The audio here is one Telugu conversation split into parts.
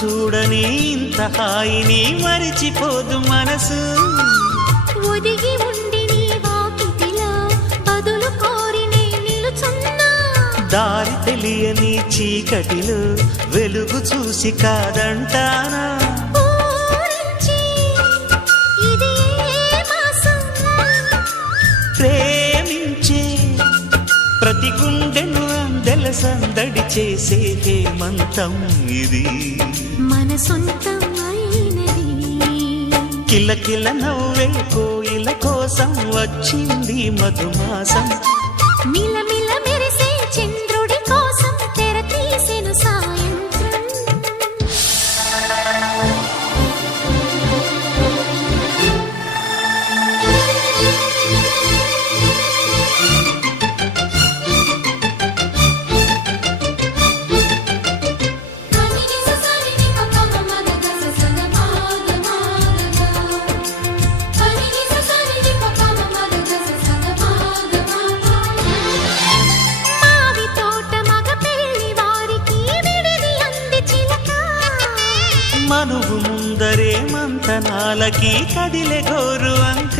చూడని ఇంత హాయిని మరిచిపోదు మనసు. ఒదిగి ఉండి నీ వాకిటిలో బదులు కోరి నే నిలుచున్నా. దారి తెలియని చీకటిలో వెలుగు చూసి కాదంటానా. ప్రేమించే ప్రతి గుండెను అందెల సందడి చేసే హేమంతం ఇది. మన సొంతం అయినది. కిలకిల నవ్వే కోయిల కోసం వచ్చింది మధుమాసం. మిలమిల మెరిసే చంద్రుడి కోసం తెర తీసెను సాయంత్రం. మనువు ముందరే మంతనాలకి కదిలే గోరు అంక.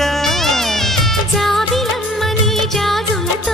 జాబిలమ్మని జాజులతో